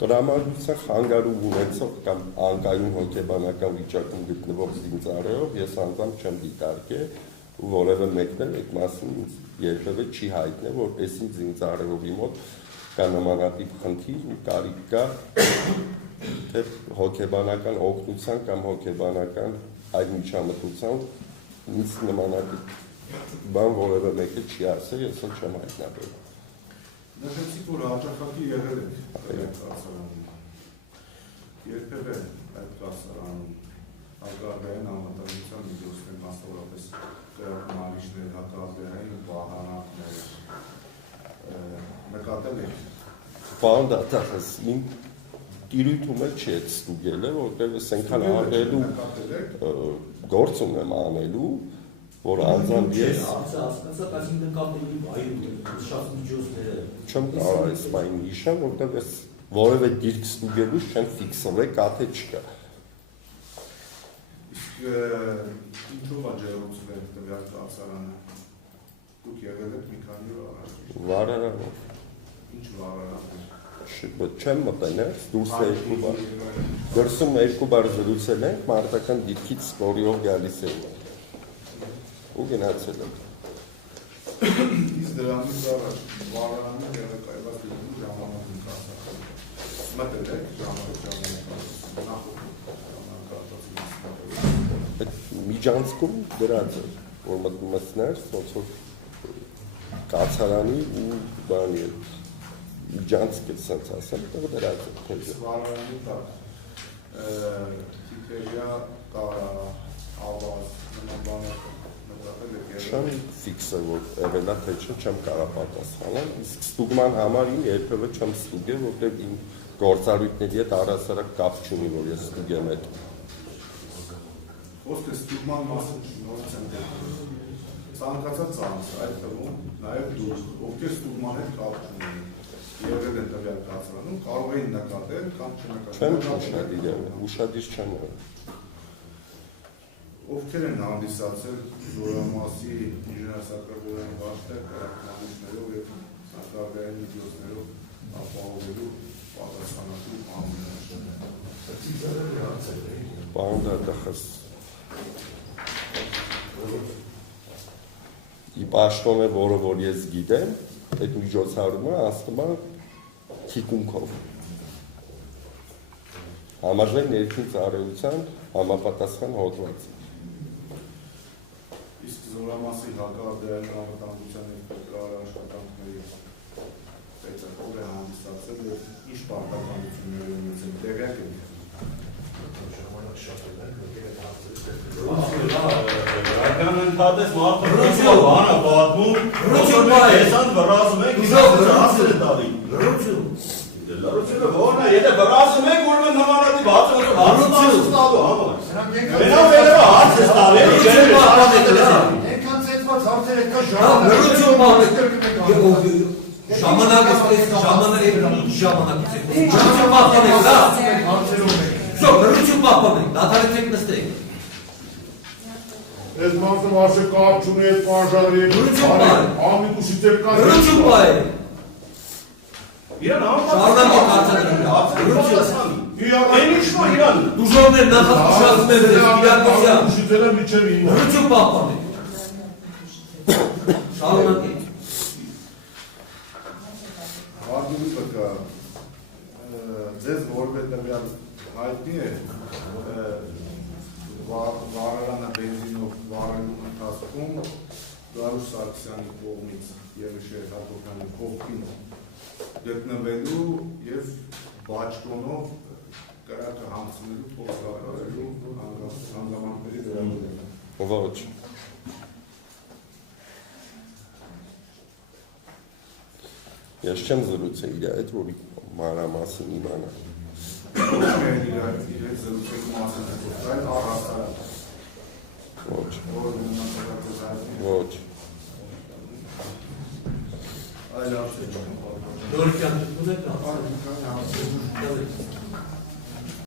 Տրամադրության խանգարում ունեցող կամ անկայուն հոգեբանական վիճակում գտնվող զինծառայող ես անձամբ չեմ դիտարկել ու որևէ մեկն էլ այդ մասին ինձ երբևէ չի հայտնել, որպեսզի զինծառայողի մոտ կա նմանատիպ խնդիր ու կարիք կա թե հոգեբանական օգնության կամ հոգեբանական այլ միջամտության ինձ նմանատիպ բան որևէ մեկը չի ասել, ես էլ չեմ հայտնաբերել։ Նշեցիք, որ հաճախակի եղել եք այդ կացարանում, երբևէ այդ կացարանում հակարդային համատեղության միջոցներ, մասնավորապես կրակնարիչներ, հակարդային վահանակներ նկատել եք։ Պարոն դատախազ, իմ տիրույթում էլ չի այդ ստուգել է, որտեղ ես ենքան անելու գործ ունեմ անելու, որ անձամբ ես չեմ կարող այս բանը հիշեմ, որտեղ ես որևէ դիրք ստուգելուց չեմ ֆիքսել, կաթե չկա։ Իսկ ինչով է ջերմացվել տվյալ կացարանը։ Դուք եղել եք մի քանի օր առաջ։ Վարարանով։ Ինչ վարարաններ։ Չեմ մտնել, դուրս է երկու բար։ Դրսում երկու բար զրուցել ենք, մարտական դիրքից ստորիով գալիս է։ Ու գնացել եմ։ Իսկ դրանից առաջ վարարանը տեղակայված դեպքում ժամանակին կասական։ Մտել եք ժամանակին Այդ միջանցքում դրած էր, որ մտնում ես ոնց որ կացարանի ու բանի է միջանցք է սենց ասեմ, տեղ դրած է։ Վարարանի տակ թիթերյա ավազ նման բաներ Չեմ ֆիքսել, որ եղել է թե չէ, չեմ կարող պատասխանել, իսկ ստուգման համար իմ երբևէ չեմ ստուգել, որտեղ իմ գործառույթների հետ առհասարակ կապ չունի, որ ես ստուգեմ այդ։ Ոսկե ստուգման մասին նորից եմ դեպքում։ Ցանկացած ցանց, այդ թվում նաև դուք, ովքեր ստուգման հետ կապ չունեն, եղել են տվյալ կացարանում, կարող էին նկատել կամ չնկատել։ Չեմ ուշադիր չեմ եղել։ Ովքեր են հանդիսացել Զորամասի ինժեներասակրագրային վարդը կրակնանիշներով և հակարդային միջոցներով ապահովելու պատասխանատու անձիններ։ Պարոն դատախազ, ի պաշտոն է, որը որ ես գիտեմ, այդ միջոցառումը անցնում է թիկունքով։ Համաշխարհային ներքին ծառայության համապատասխան հոդված։ Իսկ Զորամասի հակարդային անվտանգության և փոքրահար աշխատանքների պետը ով է հանդիսացել և ինչ պարտականություններ է ունեցել տեղյակ եք։ Այդքան ընդհատես մարդը բանը պատմում, հեսան վրազում եք, ասել է տալի։ Լրությունը որն է, եթե վրազում եք, ուրմեն նմանատիպ հարցը տալու համար։ Մենավ վերևը հարց ես տալի, Ենքան ծետված հարցեր եք կա ժամանակ Ես մարդում ասը կապ չունի այդ պանժարի ամիտ ուշիտ եք կան Իրան հարցը Են ինչնա իրան Դուժորներ նախատուշացում են իրակության ուշիտ եմ իչև իմ Հրություն պահպան Շարունակեք Արդյունի բկա ձեզ որվե տվյալ հայտնի է վարարանը բենզինով վարելու ընթացքում Գարուս Սարգսյանի կողմից Եղիշեր Հակոբյանի կողքին գտնվելու և բաճկոնով կրակը հանցնելու փորձ կատարելու հանգամանքների վերաբերյալ։ Ոչ։ Ես չեմ զրուցել իր հետ, որ մանրամասն իմանա։ Իր զրուցելու մասին է խոսել առհասարակ։ Ոչ։ Ոչ։ Այլ հարցեր չեմ։ Դորքյան դուք եք